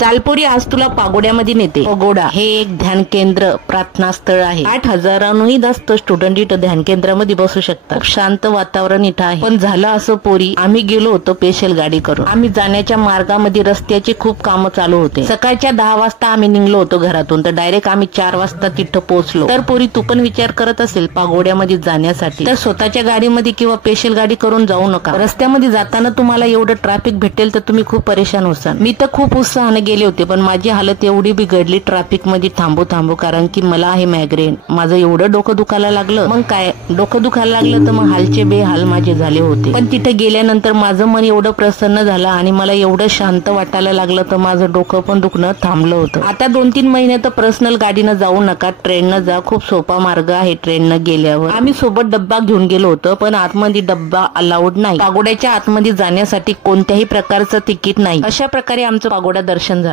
चालपोरी आज तुला पागोड्यामध्ये नेते। पगोडा हे एक ध्यान केंद्र प्रार्थना स्थळ आहे। 8,000हूनही जास्त स्टुडंट इथं ध्यान केंद्रामध्ये बसू शकतात। खूप शांत वातावरण इथं आहे। पण झालं असं पोरी, आम्ही गेलो होतो स्पेशल गाडी करून। आम्ही जाण्याच्या मार्गामध्ये रस्त्याची खूप कामं चालू होते। सकाळच्या 10 वाजता आम्ही निघलो होतो घरातून, तर डायरेक्ट आम्ही 4 वाजता तिथं पोहोचलो। तर पोरी, तू पण विचार करत असेल पागोड्यामध्ये जाण्यासाठी, तर स्वतःच्या गाडीमध्ये किंवा स्पेशल गाडी करून जाऊ नका। रस्त्यामध्ये जाताना तुम्हाला एवढं ट्रॅफिक भेटेल तर तुम्ही खूप परेशान होसाल। मी तर खूप उत्साहाने गेले होते, पण माझी हालत एवढी बिघडली ट्रॅफिक मध्ये थांबू कारण की मला आहे मायग्रेन। माझं एवढं डोकं दुखायला लागलं, मग काय डोकं दुखायला लागलं तर मग हालचे बेहाल माझे झाले होते। पण तिथे गेल्यानंतर माझं मन एवढं प्रसन्न झालं आणि मला एवढं शांत वाटायला लागलं तर माझं डोकं पण दुखणं थांबलं होतं। आता 2-3 महिने तर पर्सनल गाडीनं जाऊ नका, ट्रेननं जा। खूप सोपा मार्ग आहे ट्रेननं गेल्यावर। आम्ही सोबत डब्बा घेऊन गेलो होतो, पण आतमध्ये डब्बा अलाउड नाही। पागोड्याच्या आतमध्ये जाण्यासाठी कोणत्याही प्रकारचं तिकीट नाही। अशा प्रकारे आमचं पागोडा दर्शन